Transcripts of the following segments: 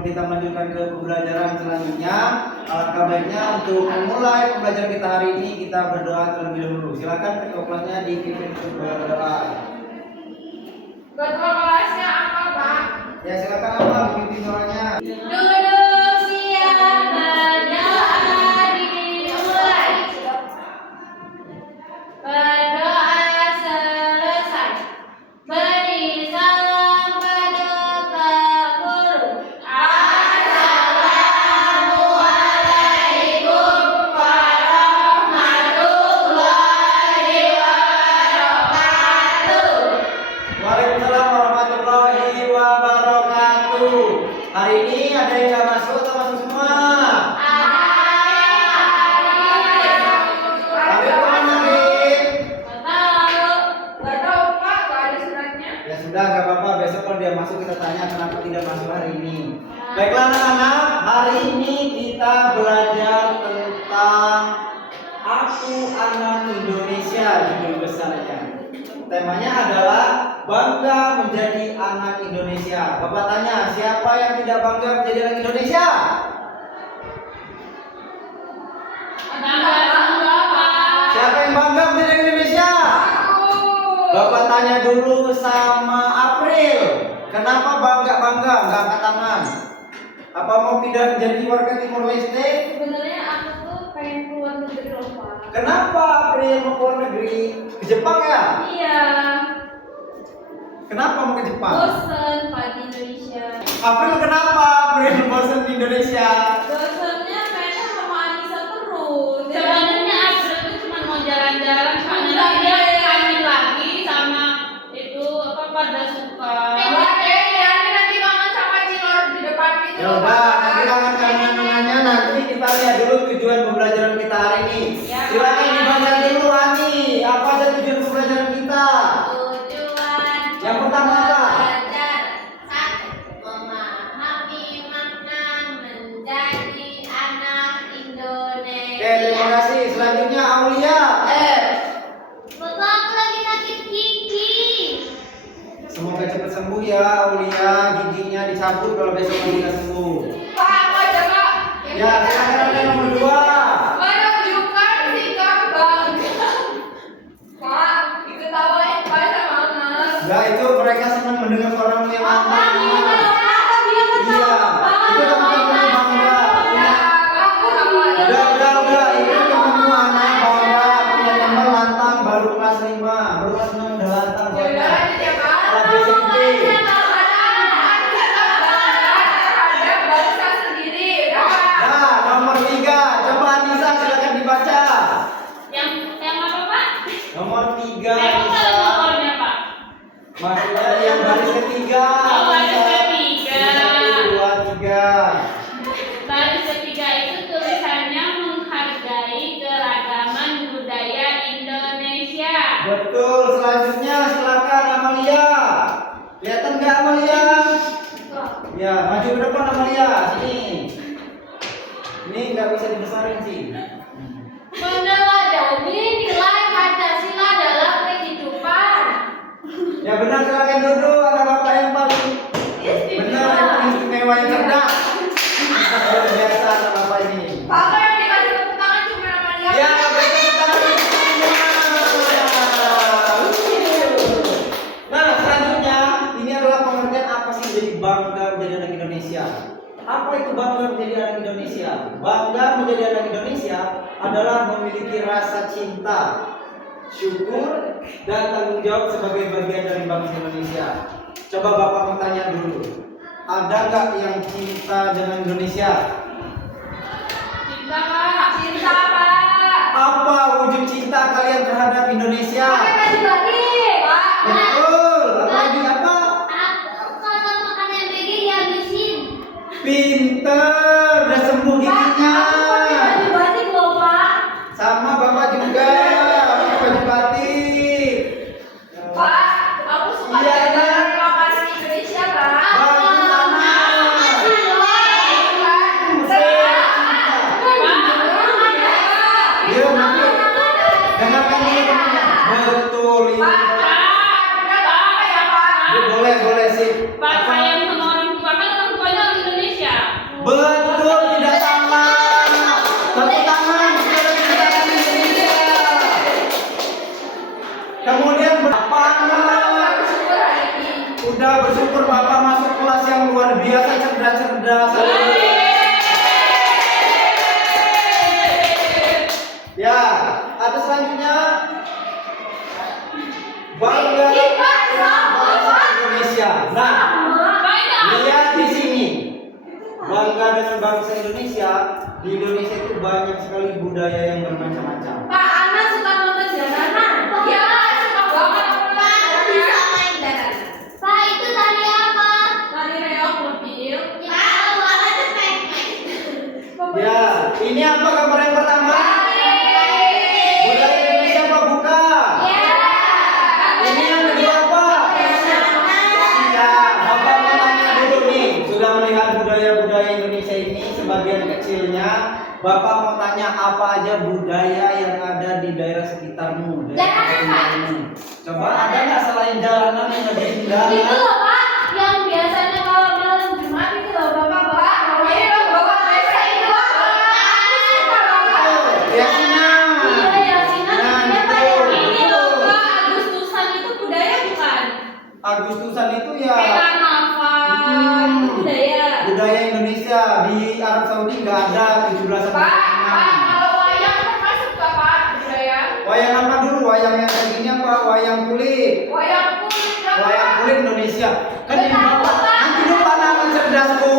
sebelum kita melanjutkan ke pembelajaran selanjutnya, alangkah baiknya untuk memulai pembelajaran kita hari ini kita berdoa terlebih dahulu. Silakan ketua kelasnya dipimpin berdoa. Ketua kelasnya apa, Pak? Ya silakan apa pimpin doanya. Duduk siap, berdoa dimulai. Berdoa selesai. Beri salam pada Pak Guru. Assalamualaikum warahmatullahi wabarakatuh. Waalaikumsalam warahmatullahi wabarakatuh. Hari ini ada yang nggak masuk atau masuk semua? Arif kemana Arif? Gak tahu Pak, gak ada suratnya. Ya sudah, nggak apa-apa. Besok kalau dia masuk kita tanya kenapa tidak masuk hari ini. Baiklah anak-anak, hari ini kita belajar tentang Aku Anak Indonesia, judul besarnya. Temanya adalah bangga menjadi anak Indonesia. Bapak tanya, siapa yang tidak bangga menjadi anak Indonesia? Siapa yang bangga menjadi anak Indonesia? Bapak tanya dulu sama April. Kenapa bangga? Nggak angkat tangan. Apa mau pindah menjadi warga Timor Leste? Sebenarnya aku tuh pengen keluar negeri loh Pak. Kenapa April mau keluar negeri? Ke Jepang ya? Iya. Kenapa mau ke Jepang? Bosen Pak di Indonesia. April kenapa April bosan di Indonesia? Bosennya mainnya sama Anissa terus. Sebenarnya April itu cuma mau jalan-jalan, soalnya dia kangen lagi sama itu apa pada suka. Nanti kangen sama Cilor di depan itu. Ya udah, nanti kangen-kangenannya nanti kita lihat dulu tujuan pembelajaran kita hari ini. Ya. Silakan dibaca dulu Ani, apa aja tujuan pembelajaran kita? Tujuan Yang pertama apa? belajar satu, memahami makna menjadi anak Indonesia. Oke, terima kasih. Selanjutnya Aulia. Bapak aku lagi sakit gigi. Semoga cepat sembuh ya Aulia, giginya dicabut kalau besok nggak sembuh. Pak, aku aja Pak. Ya, silakan ada nomor 2. Menunjukkan sikap bangga. Pak, itu tawain Pak sama Mas. Nah, itu mereka senang mendengar suaramu yang Apa lama. dia ketawa, Iya, itu teman-teman bangga. Ya, aku tawain. Udah, itu temanmu anak bangga punya teman lantang baru kelas 5, baru kelas 6 udah lantang. Ya udah lanjut ya Pak. Kelas SMP. Ada bangsa sendiri. Udah Pak. Nah, nomor 3, coba Anissa silakan dibaca. Yang apa Pak? Nomor 3. Emang ada nomornya Pak? Maksudnya yang baris ketiga. Oh, baris ketiga. 1, 2, 3. Baris ketiga itu tulisannya menghargai keragaman budaya Indonesia. Betul, selanjutnya silakan Amalia. Kelihatan nggak Amalia? Ya, maju ke depan Amalia, sini. Ini nggak bisa dibesarin sih. Meneladani nilai Pancasila dalam kehidupan. Ya benar, silakan duduk. Ada bapak yang paling benar, yang paling istimewa, yang cerdas. Luar biasa ada bapak ini. Bapak yang dikasih tepuk tangan cuma nama dia. Ya, berikan tangan semua. Nah, selanjutnya ini adalah pengertian apa sih jadi bangga menjadi anak Indonesia. Apa itu bangga menjadi anak Indonesia? Bangga menjadi anak Indonesia adalah memiliki rasa cinta, syukur, dan tanggung jawab sebagai bagian dari bangsa Indonesia. Coba Bapak mau tanya dulu, ada nggak yang cinta dengan Indonesia? Cinta Pak. Cinta Pak. Apa wujud cinta kalian terhadap Indonesia? Pakai baju batik. Pak. Betul. Apalagi apa? Kalau makan yang begini dihabisin. Pinter, udah sembuh giginya. Pakai baju batik loh Pak. Sama Bapak juga, pakai baju batik. Pak, aku suka Iya, jalan makanan Indonesia Pak. Bagus sana. Dia nanti dengarkan dulu temannya. Betul itu. Boleh sih. Pak sayang sama orang tua kan orang tuanya orang Indonesia. Kemudian Bapak bersyukur hari ini. udah bersyukur Bapak masuk kelas yang luar biasa cerdas-cerdas. Ya, ada selanjutnya bangga bangsa Indonesia. Nah, lihat di sini. Bangga dengan bangsa Indonesia. Di Indonesia itu banyak sekali budaya yang bermacam-macam. Pak, Ana suka nonton jalanan. Ya, suka banget nonton bisa main jalanan. Pak, itu tadi apa? Tadi reok mobil. Ya, warna cepet. Ya, ini apa gambar yang pertama? Budaya Indonesia apa bukan? Ya. Ini yang kedua apa? Ya, Bapak mau tanya dulu nih. Sudah melihat budaya-budaya Indonesia ini sebagian kecilnya. Bapak mau tanya apa aja budaya yang ada di daerah sekitarmu? Daerah sekitarmu. Coba ada nggak selain jalanan yang lebih indah? Itu loh, Pak, yang biasanya kalau malam Jumat itu loh, Bapak. Ini lo bawa pesta itu apa? Yasinan. Iya, Yasinan. Nah, Iya, Pak, betul. yang Ini loh Pak, Agustusan itu budaya bukan? Agustusan itu ya Karnaval itu budaya. budaya Indonesia. Di Arab Saudi nggak ada 17 Pak, Agustus. kalau wayang termasuk gak Pak budaya? Wayang apa dulu? Wayang yang begini apa? Wayang kulit. Wayang kulit apa? Wayang kulit Indonesia. Kan yang Bapak nanti dulu anak cerdasku.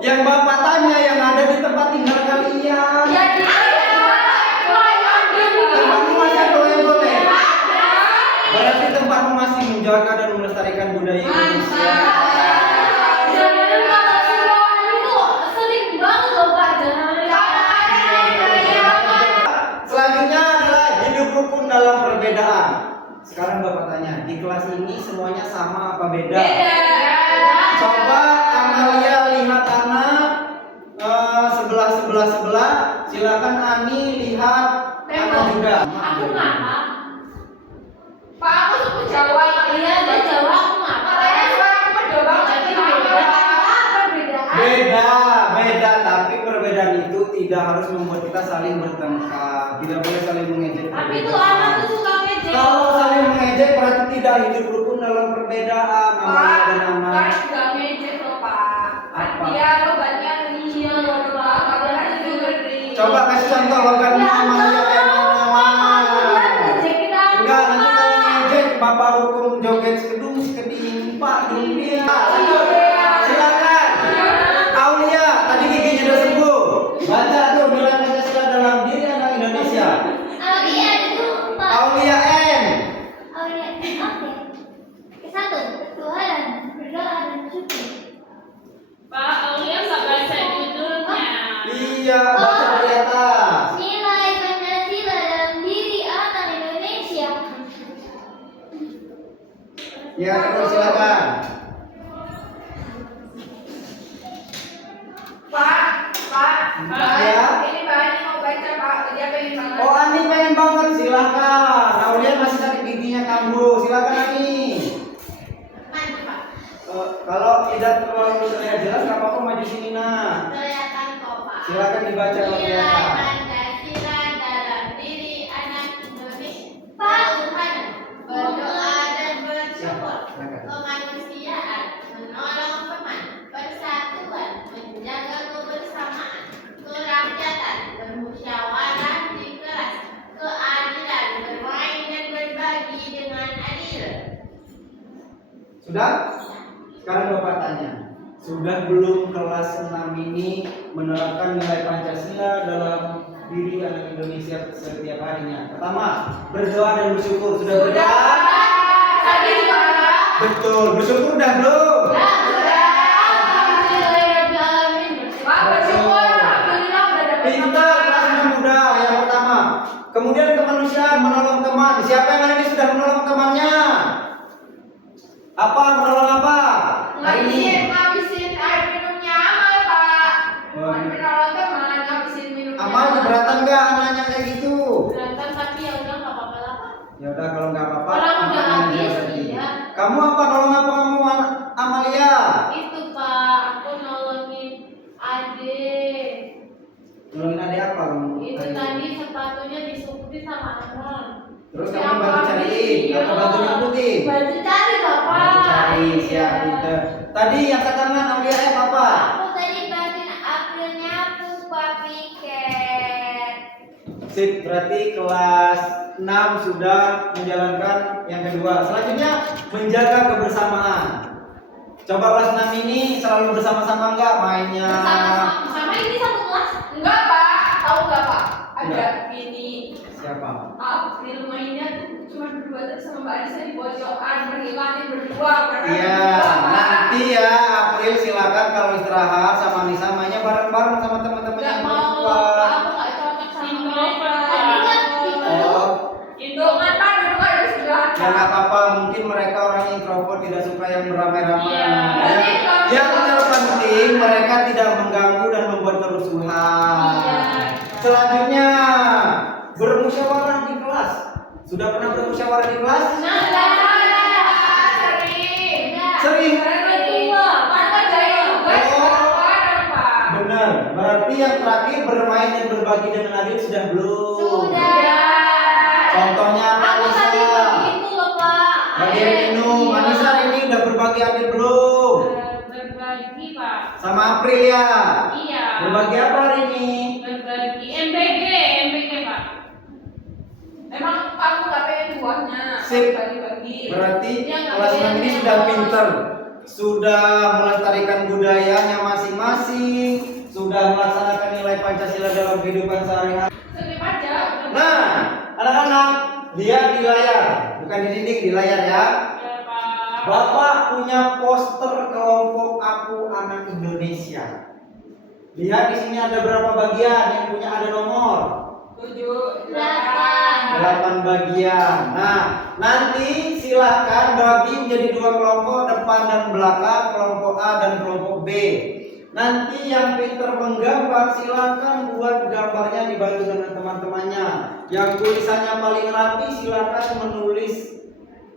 Yang Bapak tanya yang ada di tempat tinggal kalian. Ya di wayang kulit. Tempatmu masih ada wayang kulit. Berarti tempatmu masih menjaga dan melestarikan budaya Indonesia. Jalanan kalau semuanya itu sering banget loh, Pak. Selanjutnya adalah hidup rukun dalam perbedaan. Sekarang Bapak tanya, di kelas ini semuanya sama apa beda? Coba Amalia lihat anak sebelah. Silakan Ani lihat anak juga. Aku ngapa? Pak, aku suku Jawa. Iya, dia Jawa, aku ngapa? Makanya suara aku beda banget. Beda, tapi perbedaan itu tidak harus membuat kita saling bertengkar. Tidak boleh saling mengejek. Tapi tuh perbedaan. anak tuh suka ngejek. Kalau saling mengejek berarti tidak hidup rukun dalam perbedaan. Amalia dan Pak, Ana. kan juga ngejek loh Pak. Apa? Dia logatnya iya loh Pak. Padahal itu ngeri. Coba kasih contoh logatnya Amalia kayak mana? Ngejekin aku. Enggak, nanti kalau ngejek Bapak hukum joget sekedung sekeding Pak dunia. Lanjut. Silakan. Aulia, tadi giginya udah sembuh. Baca tuh nilai Pancasila dalam diri anak Indonesia. Aulia itu Pak. Aulia N. Aulia, oke. Satu, Tuhan berdoa dan bersyukur. Pak, Aulia nggak baca judulnya. Iya, baca dari atas. Nilai Pancasila dalam diri anak Indonesia. Ya, terus silakan. Pak, Ya. ini Mbak Ani mau baca Pak. Dia pengen banget. Oh, Ani pengen banget, silakan. Aulia masih sakit giginya kambuh, silakan Ani. Mana Pak? Kalau tidak terlalu terlihat jelas, nggak apa-apa maju sini nak. Kelihatan kok Pak. Silakan dibaca kalau Nilai kelihatan. Pancasila dalam diri anak Indonesia. Pak, Tuhan berdoa dan bersyukur. Silakan. Kemanusiaan, menolong teman, persatuan, menjaga kebersamaan, kerakyatan, bermusyawarah di kelas, keadilan, bermain dan berbagi dengan adil. Sudah? Sekarang Bapak tanya, sudah belum kelas 6 ini menerapkan nilai Pancasila dalam diri anak Indonesia setiap harinya? Pertama, berdoa dan bersyukur. Sudah berdoa? Tadi juga. Betul. Bersyukur udah belum? Pak, bersyukur alhamdulillah udah dapat Pintar, kelasnya mudah. Yang pertama. Kemudian kemanusiaan, menolong teman. Siapa yang hari ini sudah menolong temannya? Apa? Menolong apa? Hari ini. ngabisin air minumnya Amal Pak. Menolong teman, ngabisin minumnya. Amal keberatan nggak anaknya kayak gitu? Berantem tapi ya udah nggak apa-apa lah Pak. Ya udah kalau nggak apa-apa. Orang udah anaknya habis, tadi. iya. Kamu apa? Nolong apa kamu Amalia? Itu Pak, aku nolongin adik. Nolongin adik apa kamu? Itu hari ini? tadi sepatunya disukuti sama Amon. Terus kamu bantu cariin. Bantu cari Bapak. Bantu cari, siap pinter. Tadi yang ke kanan Aulia apa? Aku tadi bantuin April nyapu Pak Piket. Sip, berarti kelas 6 sudah menjalankan yang kedua. Selanjutnya menjaga kebersamaan. Coba kelas 6 ini selalu bersama-sama enggak mainnya? Sama ini satu kelas? Enggak, Pak. Tahu enggak, Pak? Ada Enggak. ini Siapa? April mainnya tuh cuma berdua terus sama Mbak Anissa di pojokan beriklannya berdua. Iya, nanti ya April silakan kalau istirahat sama Nisa mainnya bareng-bareng sama teman-temannya. Enggak mau, Pak. Aku enggak cocok sama mereka. Oh, Indongan, Pak. Dulu kan harus istirahat. ya nggak apa-apa, mungkin mereka orang introvert tidak suka yang beramai-ramai. Iya. Yang terpenting mereka tidak mengganggu dan membuat kerusuhan. Iya. Selanjutnya bermusyawarah di kelas. Sudah pernah bermusyawarah di kelas? Sering. Benar. Berarti yang terakhir bermain dan berbagi dengan adik sudah belum? Sudah. Contohnya apa Aku tadi Anissa? begitu loh Pak. Bagi minum. Anissa hari ini udah berbagi adik belum? Berbagi, Pak. Sama April ya. Iya. Berbagi apa hari ini? Berbagi MBG, Pak. Emang aku nggak pengen buahnya. Sip. Bagi-bagi. Berarti Dia nggak kelas 6 ini pengen sudah buah. pinter, sudah melestarikan budayanya masing-masing, sudah melaksanakan nilai Pancasila dalam kehidupan sehari-hari. Skip aja. Nah, anak-anak, lihat di layar, bukan di dinding, di layar ya. Ya, Pak. Bapak punya poster kelompok Aku Anak Indonesia. Lihat di sini ada berapa bagian yang punya ada nomor? 7, 8 bagian. Nah, nanti silahkan bagi menjadi 2 kelompok, depan dan belakang, kelompok A dan kelompok B. Nanti yang pinter menggambar silahkan buat gambarnya dibantu dengan teman-temannya. Yang tulisannya paling rapi silahkan menulis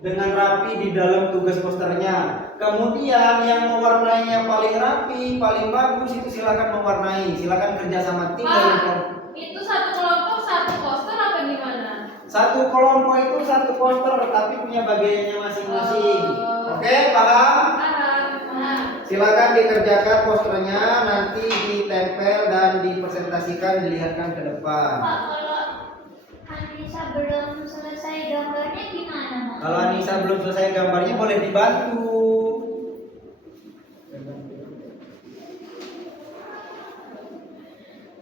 dengan rapi di dalam tugas posternya. Kemudian yang mewarnainya paling rapi, paling bagus itu silahkan mewarnai. Silahkan kerja sama tim dari kelompok. Itu satu kelompok satu poster apa gimana? Satu kelompok itu satu poster tapi punya bagiannya masing-masing. Oh. Oke, paham? Nah, Silakan dikerjakan posternya, nanti ditempel dan dipresentasikan, dilihatkan ke depan. Pak, kalau Anissa belum selesai gambarnya gimana? Mak? Kalau Anissa belum selesai gambarnya boleh dibantu.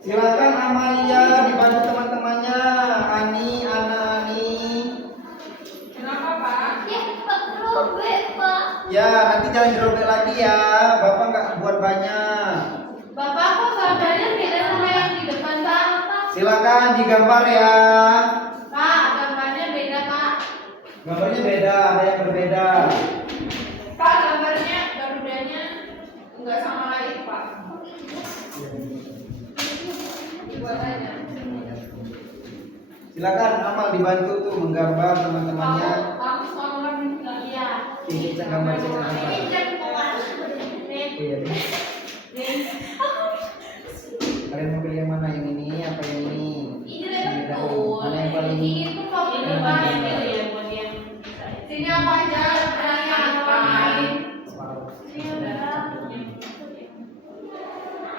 Silakan Amalia dibantu teman-temannya. Ani, Ani. Kenapa, Pak? Ya, Pak robek Pak. Ya, nanti jangan dirobek lagi ya. Bapak nggak buat banyak. Bapak kok gambarnya beda sama yang di depan Pak? Silakan digambar ya. Pak, gambarnya beda Pak. Gambarnya beda, ada yang berbeda. Pak, gambarnya garudanya enggak sama lain, Pak. Dibuat aja. Silakan Amal dibantu tuh menggambar teman-temannya. Aku sama orang Iya. Ini cek gambar, cek gambar. Ini kan keluar. Iya. Kalian mau pilih yang mana? Yang ini apa yang ini? Ini betul. Mana yang paling Ini itu kok Ini belum buat ada. yang ya, buat yang bisa. Sini apa aja? Ada yang lain. Ini udah.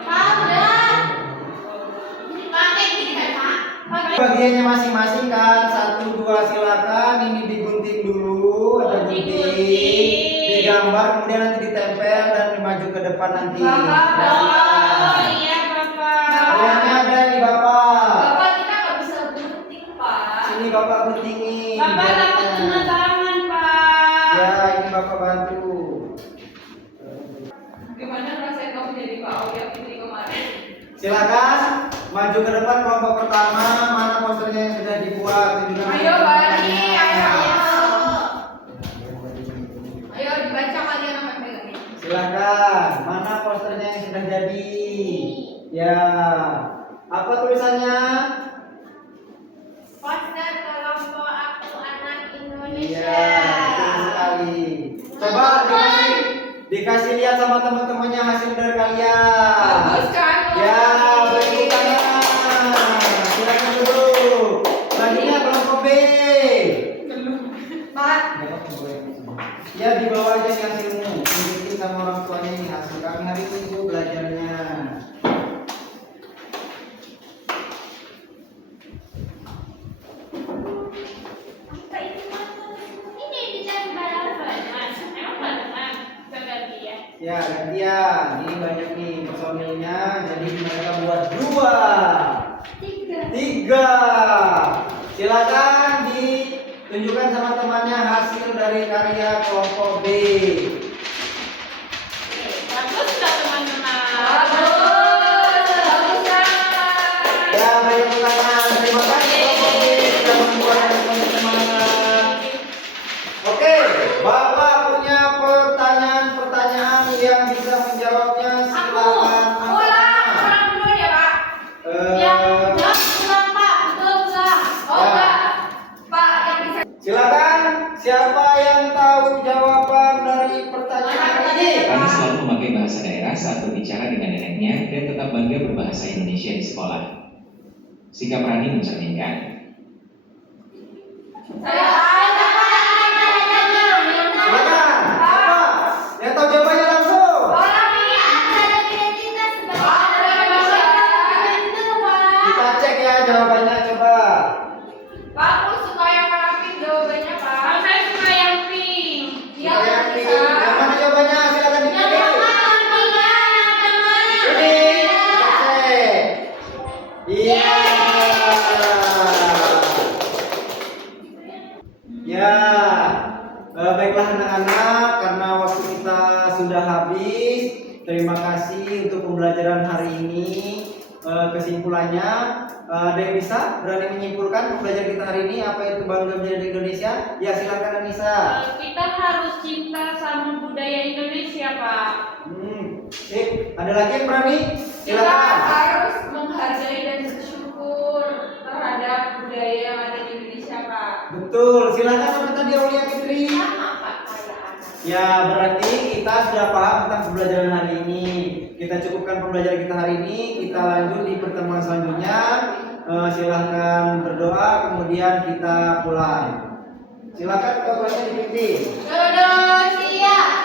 Pak, udah. Ini pakai gini kan Pak? Pakai. Bagiannya masing-masing kan, 1, 2 silakan. Ini digunting dulu, ada gunting, digambar, kemudian nanti ditempel dan dimaju ke depan nanti. Oh iya, Bapak. Kaliannya ada di Bapak. Bapak, kita nggak bisa gunting, Pak. Sini Bapak guntingin. Bapak takut kena tangan, Pak. Ya, ini Bapak bantu. Gimana rasanya kamu jadi Pak Aulia Putri kemarin? Silakan maju ke depan kelompok pertama. Mana posternya yang sudah dibuat? Tunjukkan Ayo, ke Bani, teman-temannya. ayo. Ayo dibaca kalian sama pegangnya. Silakan. Mana posternya yang sudah jadi? Ya. Apa tulisannya? Poster kelompok Aku Anak Iya, betul sekali. Coba dikasih lihat sama teman-temannya hasil dari kalian. Bagus kan? Ya, beri tepuk tangan. Silakan dulu. Selanjutnya kelompok B. Pak, Nggak apa-apa, boleh. Ya dibawa aja nih hasilmu. Tunjukin sama orang tuanya nih hasil kami hari ini Bu belajarnya. Apa itu ini ditempel Mas, emang barengan gantian. Ya gantian. Ini banyak nih personilnya. Jadi mereka buat 2, 3. Silakan ditunjukkan sama temannya hasil dari karya kelompok B. Bagus sudah teman-teman. Ya, banyak pertanyaan. Terima kasih kelompok B sudah membuat teman-teman. Oke, Bapak punya pertanyaan-pertanyaan yang bisa menjawabnya. Silakan. Silakan. Siapa yang tahu jawaban dari pertanyaan ini? Kami selalu memakai bahasa daerah saat berbicara dengan neneknya dan tetap bangga berbahasa Indonesia di sekolah. Sikap Rani mencerminkan. Silakan. Siapa? Yang tahu jawabannya langsung. Kita cek ya jawabannya coba. Saya suka yang pink. Yang mana jawabannya? Silakan dipilih. Ini. Kita cek. Iya. Ya. Baiklah anak-anak, karena waktu kita sudah habis. Terima kasih untuk pembelajaran hari ini. Kesimpulannya, ada yang bisa berani menyimpulkan pembelajaran kita hari ini apa itu bangga menjadi Indonesia? Ya silakan Anissa. Kita harus cinta sama budaya Indonesia, Pak. Sip. Ada lagi yang berani? Kita Silakan. harus menghargai dan bersyukur terhadap budaya yang ada di Indonesia, Pak. Betul. Silakan sama tadi Aulia Fitri. Ya berarti kita sudah paham tentang pembelajaran hari ini. Kita cukupkan pembelajaran kita hari ini. Kita lanjut di pertemuan selanjutnya. Silahkan berdoa, kemudian kita pulang. Silakan ketuanya dipimpin. Indonesia.